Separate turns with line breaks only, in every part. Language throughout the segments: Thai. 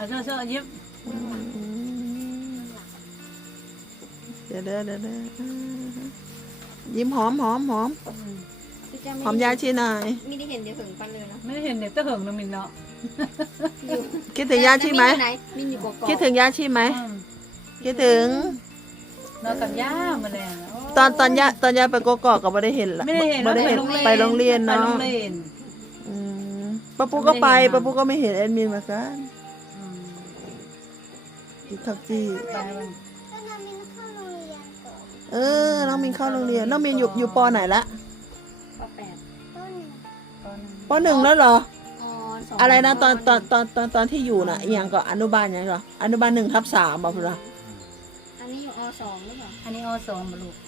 เขาเสื้อยิ้ม
เดี๋ยวยิ้มหอมยาชีหน่อย
ไม่ได้เห็นเดี๋ยวถึงปันเลยนะ
ไม่ได้เห็นเด็กตะเหิงน้ำมินเนาะ
คิดถึงยาชีไหมคิดถึงยาชีไหมคิดถึง
นอนกับย่ามาแล้ว
ตอนยาไปกอกก็ไม่ได้เห็นละ
ไม่ได้เห็น
ไปโรงเรียน
ไป
เนาะ
โรงเรียน
ป้าปูก็ไปป้าปูก็ไม่เห็นแอดมินมากันอีทักจี้น้องมินเข้าโรงเรียนน้องมินอยู่ป.ไหนละป.1แล้วเหรออะไรนะตอนที่อยู่น่ะอย่างก็อนุบาลอย่างก็อนุบาล1/3บอกเพื่อน
อันนี้อยู่อ.2หรือเปล่า
อันนี้อ.2มาลูก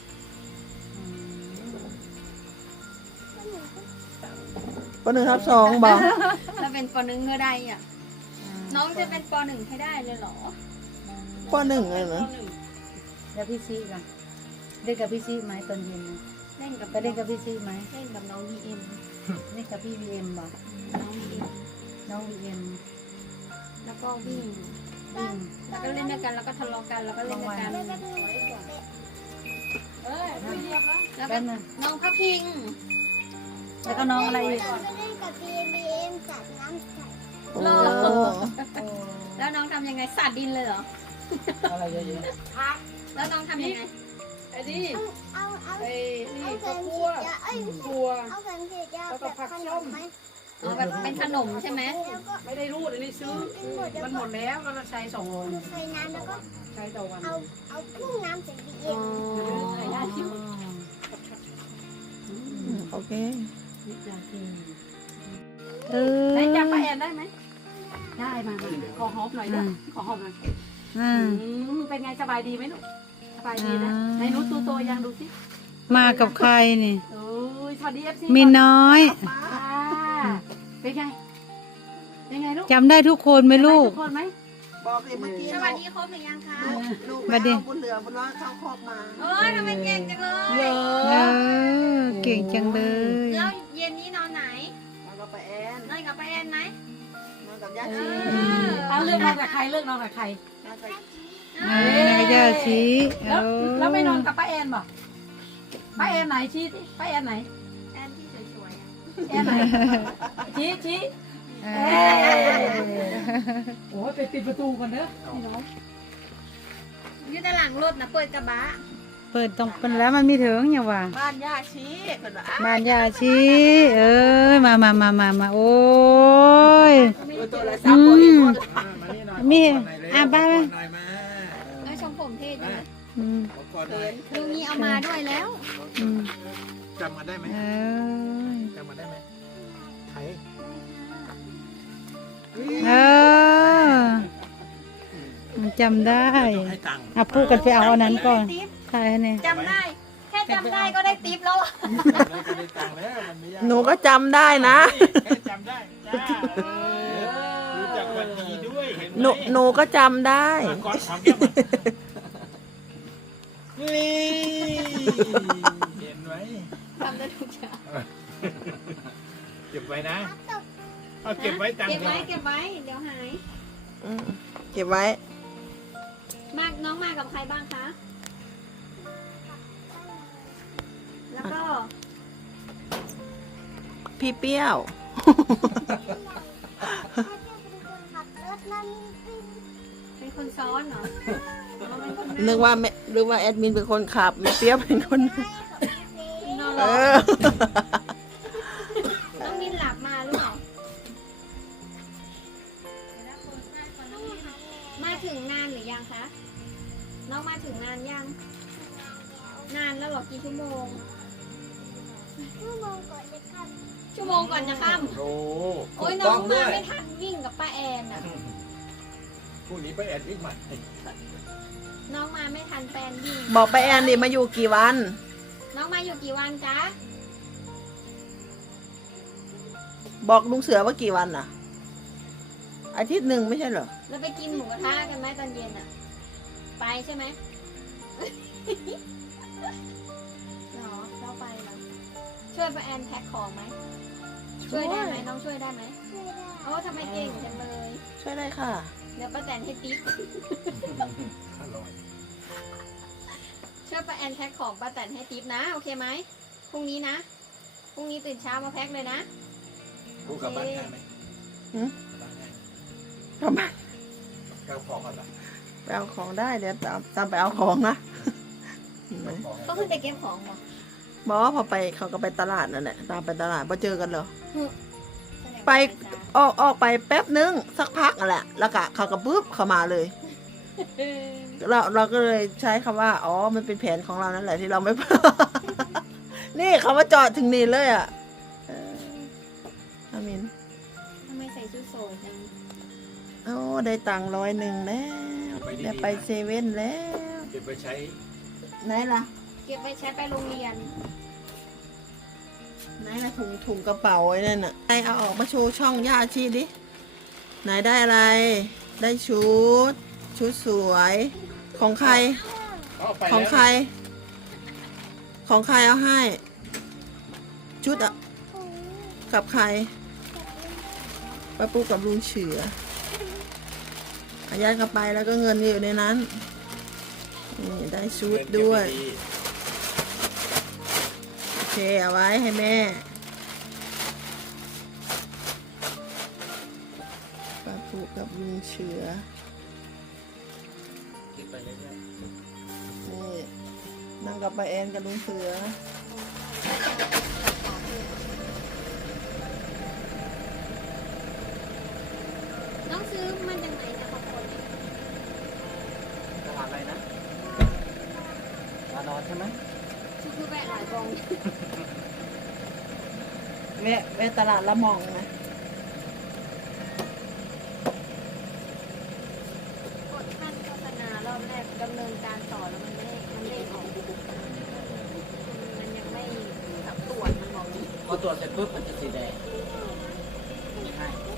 ป.1/2บอก
ถ้าเป็นป.1ก็ได้อ่ะน้องจะเป็นป.1ให้ได้เลยเหรอ
ป.1เลยเหรอ
แล้วพี่ซีกันเล่นกับพี่ซีไหมตอนเย็น
เล่นกับ
ไปเล่นกับพี่ซีไหม
เล่นกับน้อง VM
เล่นกับพี่ VM บ่น้อง VM
แล้วก็วิ่งแล้วก็เล่นด้วยกันแล้วก็ทะเลาะกันแล้วก็เล่นด้วยกันแล้วก็น้องพระพิง
แล้วก็น้องอะไรอีก
เล่นกับ BM จัดน้ำใส่
แล้วน้องทำยังไงสาดดินเลยเหรอ
อะไรเยอะ
ๆแล้วน้องทำยังไง
ไอ้นี่ข้าวคั่วเอาแกงเผ็ดยาแบบขนมไหม
แบบเป็นขนมใช่ไหม
ไม่ได้รูดอันนี้ซื้อมันหมดแล้วก็ใช้2 โล
ใส่น้ำแล้วก็
ใช้ต่อวัน
เอาพุ่งน้ำใส่ BM
ใส่ได้ชิว
โอเค
ไหนจับป้าแอนได้ไหมได้มาขอหอมหน่อยนะขอหอมหน่อยเป็นไงสบายดีไหมลูกสบายดีนะไหนนุ๊ตัวยังดูสิ
มากับใครนี่
โอ้ยสวัสดี FC
มีน้อย
เป็นไงยังไงลูก
จำได้ทุกคนไหมลูก
ทุกคนไหม
บอกเลยเมื่อกี้
สวัสดีครบหรือยังคะ
ลูกไปเอาบุญเหลือบุญร้อนเข้าคอกมา
ทำไมเก่งจังเลย
เก่งจังเลย
แล้วเย็นนี้นอนไหน
นอนกับป้าแอน
นอนกับป้าแอนไหม
นอนกับย่าชี
เลือกนอนกับใครเลือกนอนกับใคร
ย่าชี
แล้วไม่นอนกับป้าแอนบ่ป้าแอนไหนชี้ป้าแอนไหน
แอนที่สวย
ๆแอนไหนชี้โอ้ยไปปิดประตูก่อนเด้อพี่น้อง
อยู่ด้านหลังรถนะเปิดกระบะ
เปิดตรงเป็นแล้วมันมีถึงอย่างว่า
บ้านย่าชี
บ้านย่าชีมาโอ้ยมีบ้าน
ชมผมเท่จังเลยลุงนี้เอามาด้วยแล้ว
จำกันได้ไหมจำกันได้ไหมไทย
มันจำได้พูดกันไปเอาอันนั้นก่อนใครเนี่ย
จำได้แค่จำได้ก็ได้ติ๊บแล้ว
หนูก็จำได้นะ
จำได้รู้จักวันดีด้วย
หนูก็จำได้
ก่อนของแก้มนี่เห็นไหม
ทำได้ทุกอย่าง
เก็บไว้นะเอาเก็บไว้ตังค์
เก็บไว้เดี๋ยวหาย
เก็บไว้
น้องมากับใครบ้างคะแล้วก็
พี่เปรี้ยว
เป็นคนซ้อนเหรอ
นึกว่าแอดมินเป็นคนขับแม่เปรี้ยวเป็นคน
น้องมินหลับมาหรือเปล่ามาถึงนานหรือยังคะน้องมาถึงนานยังนานแล้วหรอกี่ชั่วโมงชั่วโมงก่อนจะค่ำโอ้ยน้องมาไม่ทันวิ่งกับป้าแอนอ่ะ
พรุ่งนี้ป้าแอนวิ่งใหม่
น้องมาไม่ทันแฟนวิ่ง
บอกป้าแอนดิมาอยู่กี่วัน
น้องมาอยู่กี่วันจ๊ะ
บอกลุงเสือว่ากี่วันน่ะอาทิตย์หนึ่งไม่ใช่เหรอ
เราไปกินหมูกระทะกันไหมตอนเย็นอ่ะไปใช่ไหมหรอเราไปเหรอช่วยป้าแอนแพ็คของไหมช่วยได้ไหมน้องช่วยได้ไหมช่วยได้โอ้ทำไมเก่งจังเลย
ช่วยได้ค่ะ
เดี๋ยวป้าแตนให้ติ๊บ
อร่อย
ช่วยป้าแอนแพ็คของป้าแตนให้ติ๊บนะโอเคไหมพรุ่งนี้นะพรุ่งนี้ตื่นเช้ามาแพ็คเลยนะ
พูดกลับบ้านได้ไหม
หืม
กลับบ้านได้
กลับบ้าน
กลับของก่อนละ
ไปเอาของได้เดี๋ยวตามไปเอาของนะ
ของ
ก็ขึ้นไปเก็บของเหรอ
บอกว่าพอไปเขาก็ไปตลาดนั่นแหละตามไปตลาดพอเจอกันเหรอ
แสดงว่า
ไป
ช้า
ออกไปแป๊บนึงสักพักนั่นแหละแล้วก็เขาก็ปุ๊บเข้ามาเลย เราก็เลยใช้คำว่าอ๋อมันเป็นแผนของเรานั่นแหละที่เราไม่ นี่เขามาจอดถึงนี่เลยอ่ะอามิน
ทำไมใส่ชุดโสดจัง
โอ้ได้ตังค์100แล้วได้ไปเซเว่นแล้ว
เก็บไปใช้
ไหนล่ะ
เก็บไปใช้ไปโรงเรียน
ไหนล่ะถุงกระเป๋าไอ้นั่นน่ะไอเอาออกมาโชว์ช่องย่าชีดิไหนได้อะไร ได้ชุดสวยของใคร
เอาไป
ของ
แล้ว
ใคร ของใครเอาให้ ชุดอะกับใครป้าปูกับลุงเฉืออายัดเข้าไปแล้วก็เงินอยู่ในนั้นนี่ได้ชุดด้วย
เก็บดี
โอเคเอาไว้ให้แม่ป้าปูกับลุงเฉือ
เก็บไปเรื่อย
นี่นั่งกับป้าแอนกับลุงเสือ
น้องซื้อมันยังไงนะบางคนเนี่ย
ๆตลาดอะไรนะมานอนใช่ไหม
คือแบกหลายกอง
แวะตลาดละมองนะ
กดขั้นโฆษณารอบแรกดำเนินการต่อแล้วมันเด้งออกมันยังไม่แบบตรวจมันบอกนี้
พอตรวจเสร็จปุ๊บมันจะสีแดงใช่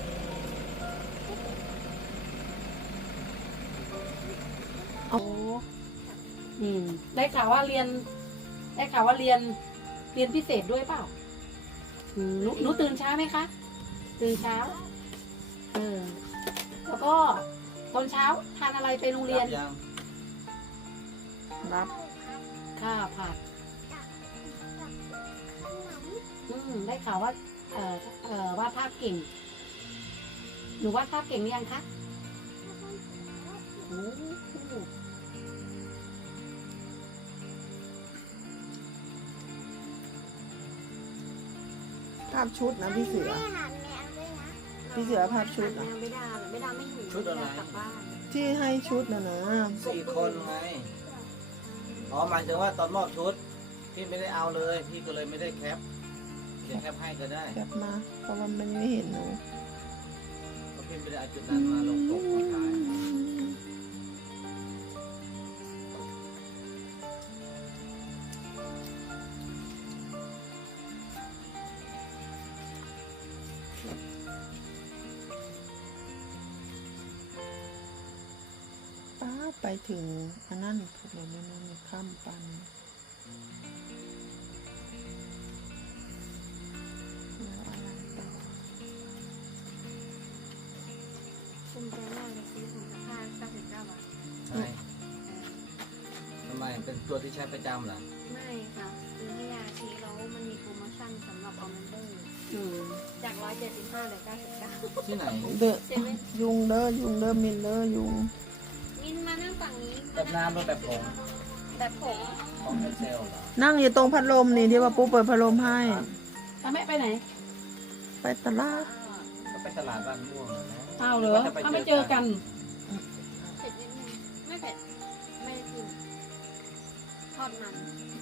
โอ้ได้ข่าวว่าเรียนพิเศษด้วยเปล่าหนูตื่นเช้าไหมคะ ตื่นเช้า แล้วก็ตอนเช้าทานอะไรไปโรงเรียน
รับยัง
รับ
ข้าวผัดได้ข่าวว่า วาดภาพเก่ง หนูวาดภาพเก่งหรือยังคะโอ้โห
ภาพชุดนะพี่เสือ พี่เสือภาพชุด
แม
อ่ะ
วไม่ได้ไม่ได้ไม่อยู่
ชุดอะไร
กลับบ้าน
ที่ให้ชุดนะ
4 คนไง อ๋อหมายถึงว่าตอนมอบชุด พี่ไม่ได้เอาเลย พี่ก็เลยไม่ได้แคปเดี๋ยวแคปให้ก็ได้
แคปมา เพราะว่ามันไม่เห็นหนู
เพราะพี่ไม่ได้เอาจุดนั้นมาลงปกมาขาย
ป้าไปถึงอันนั้นพวกเราไม่นั่นข้ามปันแล้วอะไรต่อ
ภูมิใจมากเลยซื้อถุงซักผ้า99 บาท
ใช่ทำไมเป็นตัวที่ใช้ประจำเหรอ
ไม่ค่ะซื้อให้ยาชีแล้วมันมีโปรโมชั่นสำหรับออมเมนเดอร์จาก175เหลือ99
ที่ไหน
เดอะยุงเด้อยุงเด้อมินเด้อยุง
มินมานั่งฝั่งนี้
แบบน้ำหรือแบบผง
แบบผง
ของเอเซลเหรอ
นั่งอยู่ตรงพัดลมนี่ที่ว่าปุ๊บเปิดพัดลมให้
แล้วแม่ไปไหน
ไปตลาด
ก็ไปตลาดบ้านม่วงนะ
อ้าวเหรอถ้าไม่เจอกัน
เผ็ดนิดนึงไม่เผ็ดไม่ได้กินทอดมัน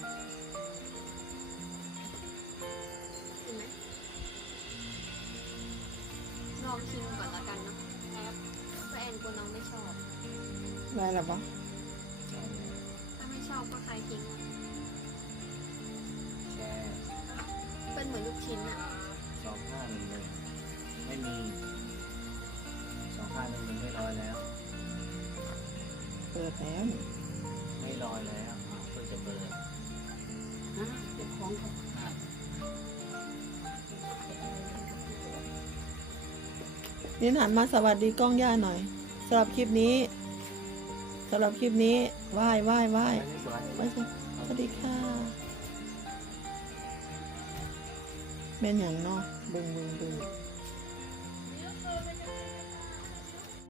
กินไหมลองชิมก่อนละกันเนาะเพราะแอนกลัวน้องไม่ชอบ
ได้หรอปะ
ถ้าไม่ชอบก็ใครทิ้งอะ
แชร์
เป็นเหมือนลูกชิ้นอะ
2511ไม่มี2511ไม่ลอยแล้ว
เปิดแล้วนี่
ไม่ลอยแล้วเพื่อจะเปิด
เก็บของก่อน
นี่หันมาสวัสดีกล้องย่าหน่อย
ส
สำหรับคลิปนี้ไหว้ไหว้ไหว้
อันนี้สวย
ไหว้สิสวัสดีค่ะแม่นอย่างเนาะบึง